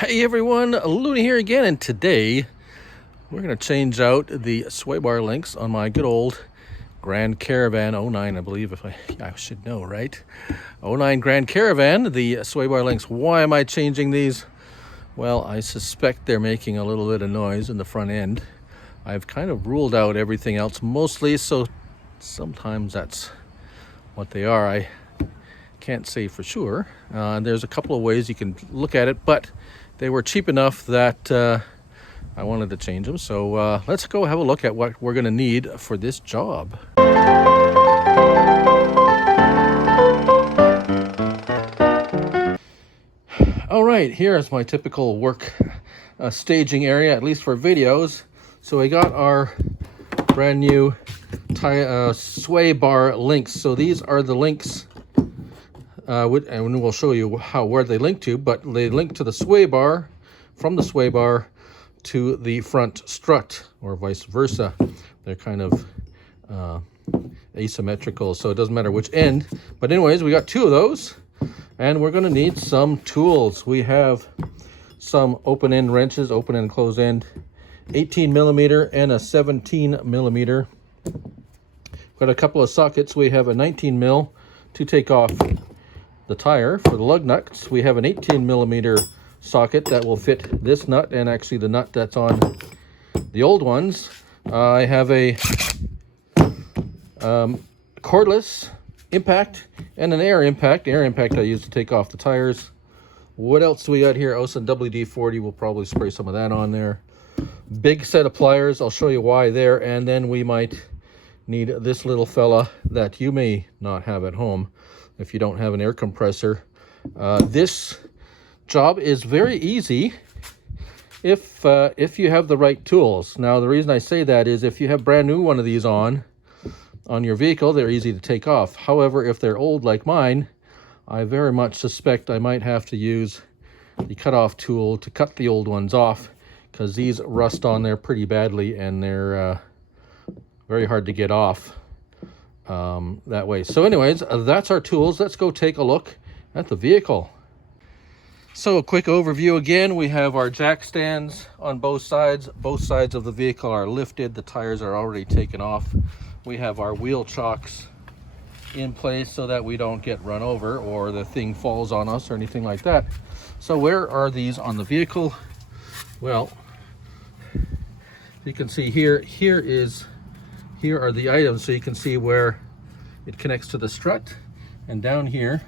Hey everyone, Looney here again, and today we're going to change out the sway bar links on my good old Grand Caravan 09, I believe, I should know, right? 09 Grand Caravan, the sway bar links. Why am I changing these? Well, I suspect they're making a little bit of noise in the front end. I've kind of ruled out everything else mostly, so sometimes that's what they are. I can't say for sure. There's a couple of ways you can look at it, but they were cheap enough that I wanted to change them. So let's go have a look at what we're going to need for this job. All right, here's my typical work staging area, at least for videos. So we got our brand new sway bar links. So these are the links, and we'll show you where they link to, but they link to the sway bar, from the sway bar to the front strut, or vice versa. They're kind of asymmetrical, so it doesn't matter which end. But anyways, we got two of those, and we're going to need some tools. We have some open end wrenches, open and close end, 18 millimeter and a 17 millimeter. Got a couple of sockets. We have a 19 mil to take off the tire. For the lug nuts, we have an 18 millimeter socket that will fit this nut and actually the nut that's on the old ones. I have a cordless impact and an air impact. Air impact I use to take off the tires. What else do we got here? Oh, some WD-40. We'll probably spray some of that on there. Big set of pliers. I'll show you why there. And then we might need this little fella that you may not have at home if you don't have an air compressor. This job is very easy if you have the right tools. Now, the reason I say that is if you have brand new one of these on your vehicle, they're easy to take off. However, if they're old like mine, I very much suspect I might have to use the cutoff tool to cut the old ones off, because these rust on there pretty badly and they're very hard to get off that way. So anyways, that's our tools. Let's go take a look at the vehicle. So a quick overview again. We have our jack stands on both sides. Both sides of the vehicle are lifted. The tires are already taken off. We have our wheel chocks in place so that we don't get run over or the thing falls on us or anything like that. So where are these on the vehicle? Well, you can see here are the items, so you can see where it connects to the strut. And down here,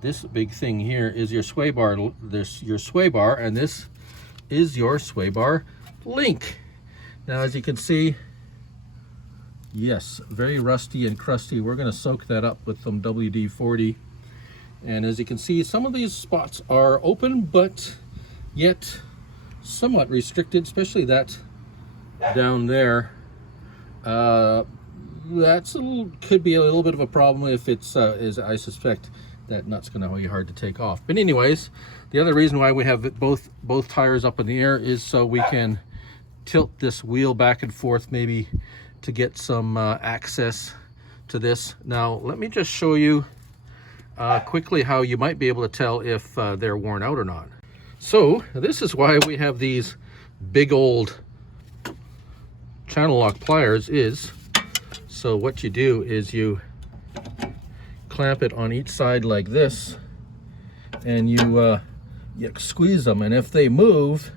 this big thing here is your sway bar. This your sway bar, and this is your sway bar link. Now, as you can see, yes, very rusty and crusty. We're going to soak that up with some WD-40. And as you can see, some of these spots are open, but yet somewhat restricted, especially that down there. That's could be a little bit of a problem if it's I suspect that nut's going to be hard to take off. But anyways, the other reason why we have both tires up in the air is so we can tilt this wheel back and forth, maybe to get some access to this. Now let me just show you quickly how you might be able to tell if they're worn out or not. So this is why we have these big old channel lock pliers. So what you do is you clamp it on each side like this, and you squeeze them, and if they move,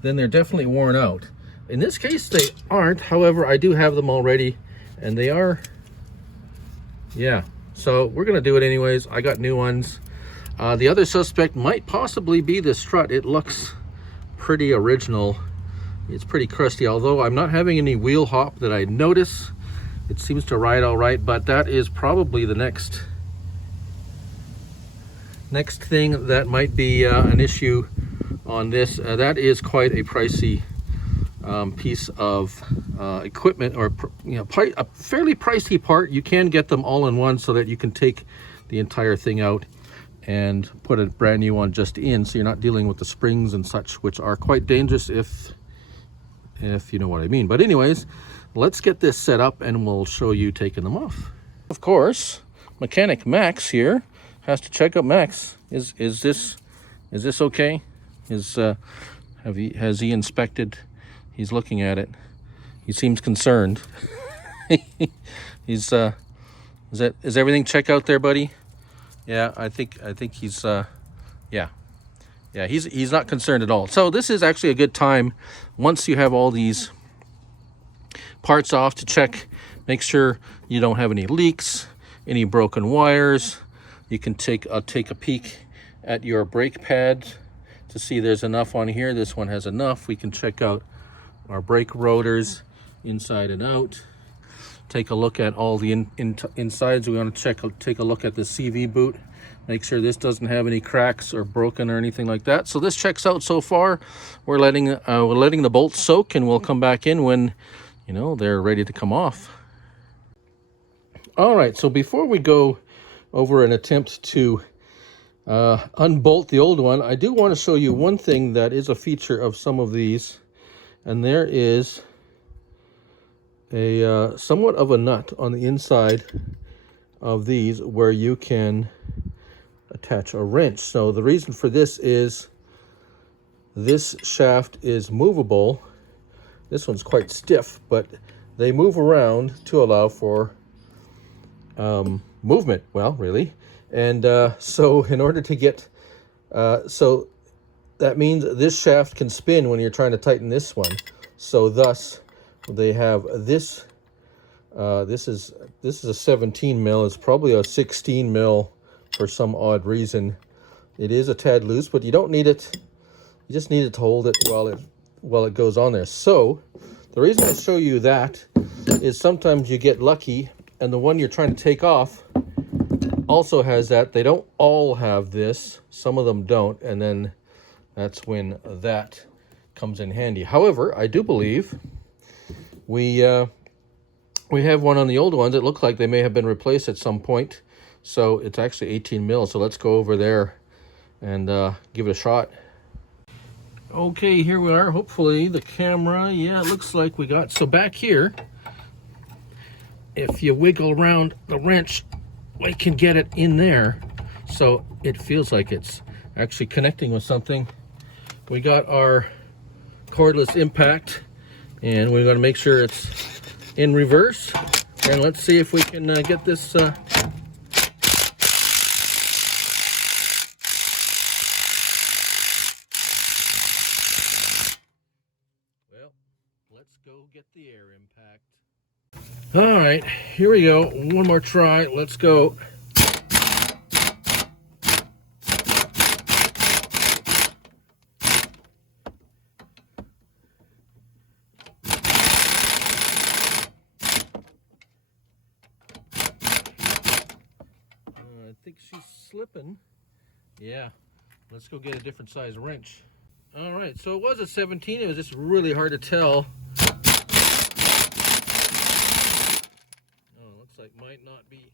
then they're definitely worn out. In this case they aren't. However, I do have them already, and they are, yeah. So we're gonna do it anyways. I got new ones. The other suspect might possibly be the strut. It looks pretty original. It's pretty crusty, although I'm not having any wheel hop that I notice. It seems to ride all right, but that is probably the next thing that might be an issue on this. That is quite a pricey piece of equipment, or a fairly pricey part. You can get them all in one so that you can take the entire thing out and put a brand new one just in, so you're not dealing with the springs and such, which are quite dangerous if you know what I mean. But anyways, let's get this set up and we'll show you taking them off. Of course, mechanic Max here has to check up Max. Is this okay? Has he inspected? He's looking at it. He seems concerned. He's is everything check out there, buddy? Yeah, I think he's yeah. Yeah, he's not concerned at all. So this is actually a good time, once you have all these parts off, to check, make sure you don't have any leaks, any broken wires. You can take a peek at your brake pad to see there's enough on here. This one has enough. We can check out our brake rotors inside and out. Take a look at all the insides. We want to take a look at the CV boot. Make sure this doesn't have any cracks or broken or anything like that. So this checks out so far. We're letting the bolts soak, and we'll come back in when, you know, they're ready to come off. All right, so before we go over an attempt to unbolt the old one, I do want to show you one thing that is a feature of some of these, and there is a somewhat of a nut on the inside of these where you can attach a wrench. So the reason for this is this shaft is movable. This one's quite stiff, but they move around to allow for movement. Well, really. And so in order to get so that means this shaft can spin when you're trying to tighten this one. So thus they have this this is a 17 mil. It's probably a 16 mil for some odd reason. It is a tad loose, but you don't need it. You just need it to hold it while it goes on there. So the reason I show you that is sometimes you get lucky and the one you're trying to take off also has that. They don't all have this. Some of them don't, and then that's when that comes in handy. However, I do believe we have one on the old ones. It looks like they may have been replaced at some point. So it's actually 18 mil. So let's go over there and give it a shot. Okay, here we are. Hopefully the camera, yeah, it looks like we got, so back here, if you wiggle around the wrench, we can get it in there. So it feels like it's actually connecting with something. We got our cordless impact, and we're going to make sure it's in reverse. And let's see if we can get this well, let's go get the air impact. All right, here we go. One more try. Let's go. I think she's slipping. Yeah, let's go get a different size wrench. All right, so it was a 17. It was just really hard to tell. Oh, looks like might not be.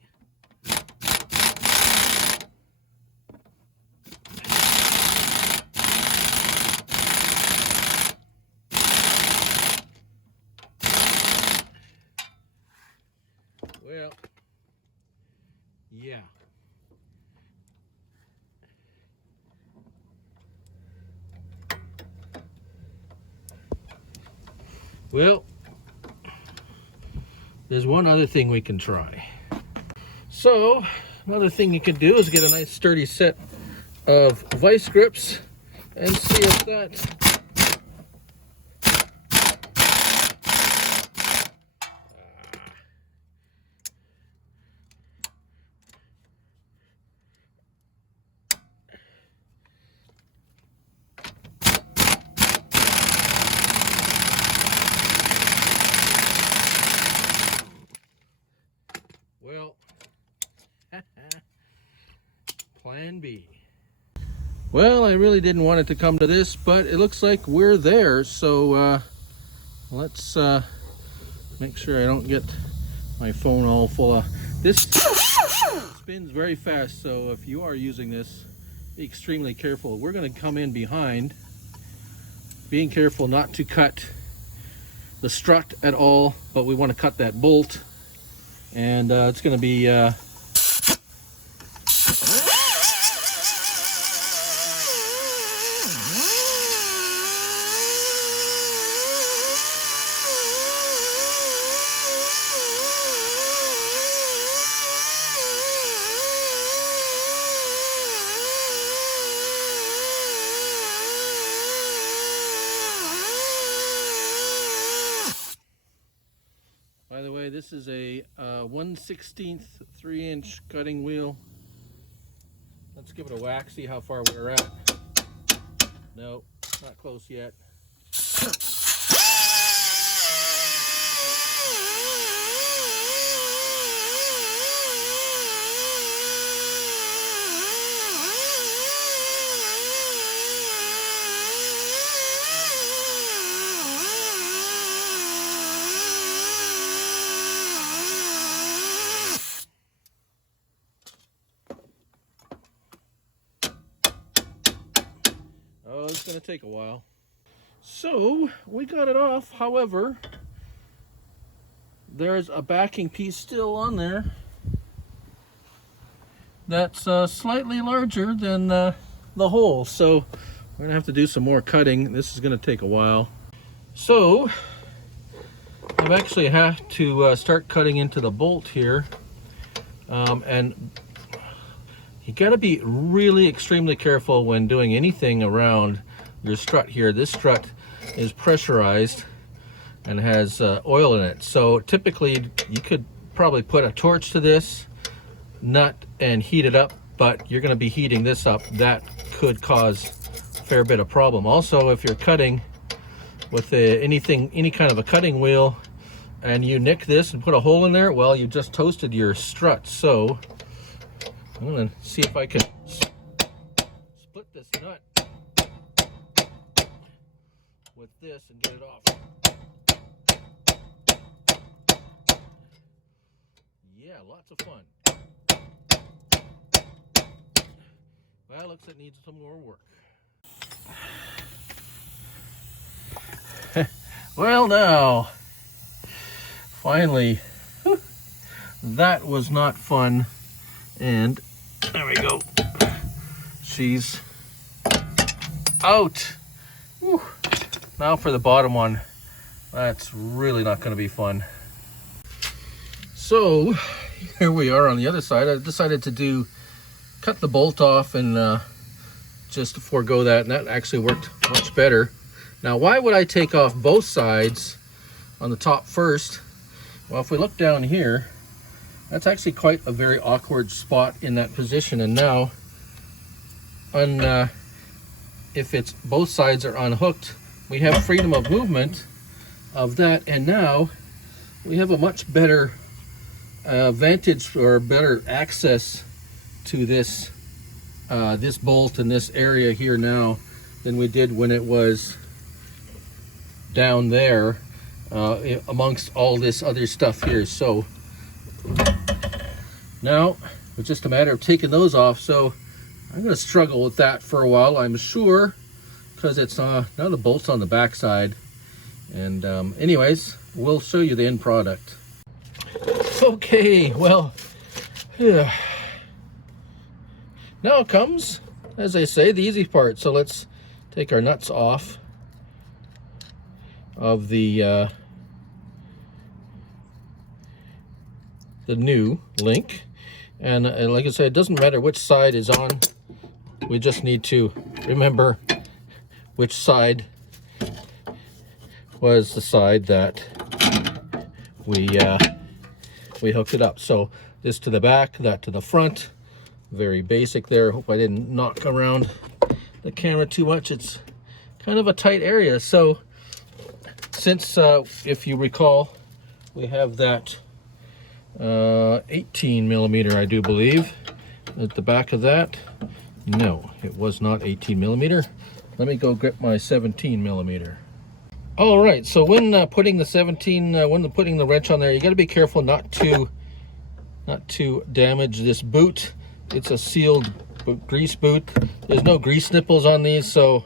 Well, yeah. Well, there's one other thing we can try. So, another thing you can do is get a nice sturdy set of vice grips and see if that well, plan B. Well, I really didn't want it to come to this, but it looks like we're there. So let's make sure I don't get my phone all full of this. Spins very fast, so if you are using this, be extremely careful. We're going to come in behind, being careful not to cut the strut at all, but we want to cut that bolt, and it's going to be Anyway, this is a 1/16 3-inch cutting wheel. Let's give it a whack, see how far we're at. No, not close yet. Oh, it's going to take a while. So, we got it off. However, there's a backing piece still on there that's slightly larger than the hole. So, we're going to have to do some more cutting. This is going to take a while. So, I've actually had to start cutting into the bolt here. And you got to be really extremely careful when doing anything around your strut here. This strut is pressurized and has oil in it. So typically you could probably put a torch to this nut and heat it up, but you're going to be heating this up. That could cause a fair bit of problem. Also, if you're cutting with any kind of a cutting wheel and you nick this and put a hole in there, well, you just toasted your strut. So I'm going to see if I can split this nut with this and get it off. Yeah, lots of fun. Well, looks like it needs some more work. Well, now, finally, that was not fun. And there we go. She's out. Whew. Now for the bottom one. That's really not going to be fun. So here we are on the other side. I decided to cut the bolt off and just forego that, and that actually worked much better. Now, why would I take off both sides on the top first? Well, if we look down here, that's actually quite a very awkward spot in that position. And now, if it's both sides are unhooked, we have freedom of movement of that, and now we have a much better vantage or better access to this this bolt in this area here now than we did when it was down there amongst all this other stuff here. So now it's just a matter of taking those off. So I'm going to struggle with that for a while, I'm sure, because it's now the bolt's on the back side. And anyways, we'll show you the end product. Okay, well, yeah. Now comes, as I say, the easy part. So let's take our nuts off of the new link. And like I said, it doesn't matter which side is on. We just need to remember which side was the side that we hooked it up. So this to the back, that to the front. Very basic there. Hope I didn't knock around the camera too much. It's kind of a tight area. So since, if you recall, we have that 18 millimeter, I do believe, at the back of that. No, it was not 18 millimeter. Let me go grip my 17 millimeter. All right, so when putting the putting the wrench on there, you got to be careful not to damage this boot. It's a sealed grease boot. There's no grease nipples on these, so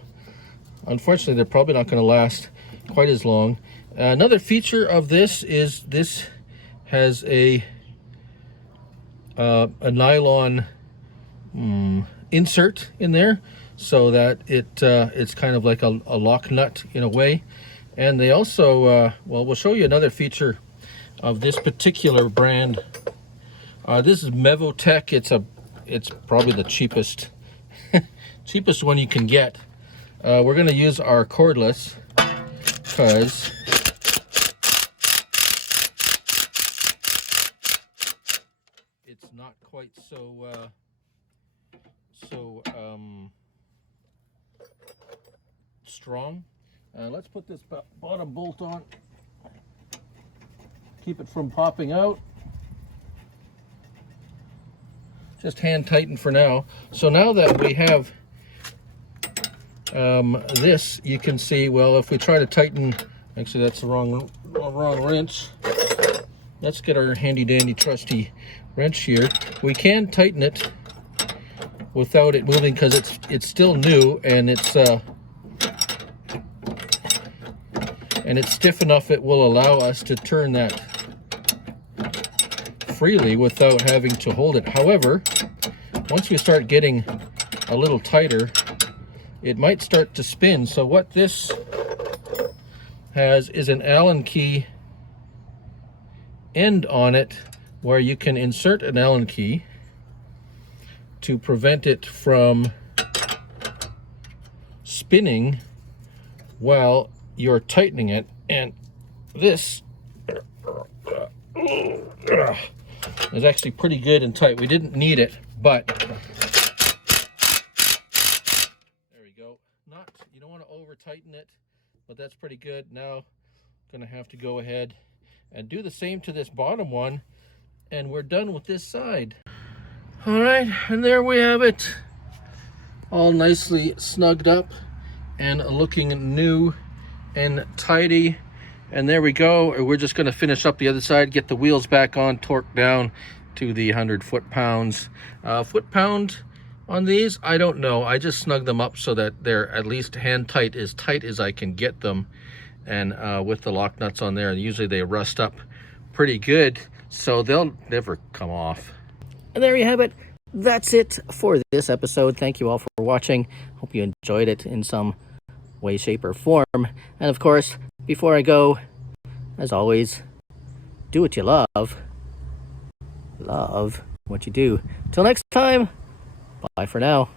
unfortunately they're probably not going to last quite as long. Another feature of this is this has a nylon insert in there, so that it's kind of like a lock nut in a way. And they also, well, we'll show you another feature of this particular brand. This is Mevotech. It's probably the cheapest cheapest one you can get. We're going to use our cordless because quite so strong. Let's put this bottom bolt on. Keep it from popping out. Just hand tighten for now. So now that we have this, you can see, well, if we try to tighten, actually that's the wrong wrench. Let's get our handy dandy trusty wrench here. We can tighten it without it moving because it's still new, and it's stiff enough it will allow us to turn that freely without having to hold it. However, once we start getting a little tighter, it might start to spin. So what this has is an Allen key end on it where you can insert an Allen key to prevent it from spinning while you're tightening it. And this is actually pretty good and tight. We didn't need it, but there we go. You don't want to over tighten it, but that's pretty good. Now gonna have to go ahead and do the same to this bottom one, and we're done with this side. All right, and there we have it, all nicely snugged up and looking new and tidy. And there we go. We're just going to finish up the other side, get the wheels back on, torque down to the 100 foot-pounds. Foot-pound on these, I don't know. I just snug them up so that they're at least hand tight as I can get them. And with the lock nuts on there, usually they rust up pretty good, so they'll never come off. And there you have it. That's it for this episode. Thank you all for watching. Hope you enjoyed it in some way, shape, or form. And of course, before I go, as always, do what you love. Love what you do. Till next time, bye for now.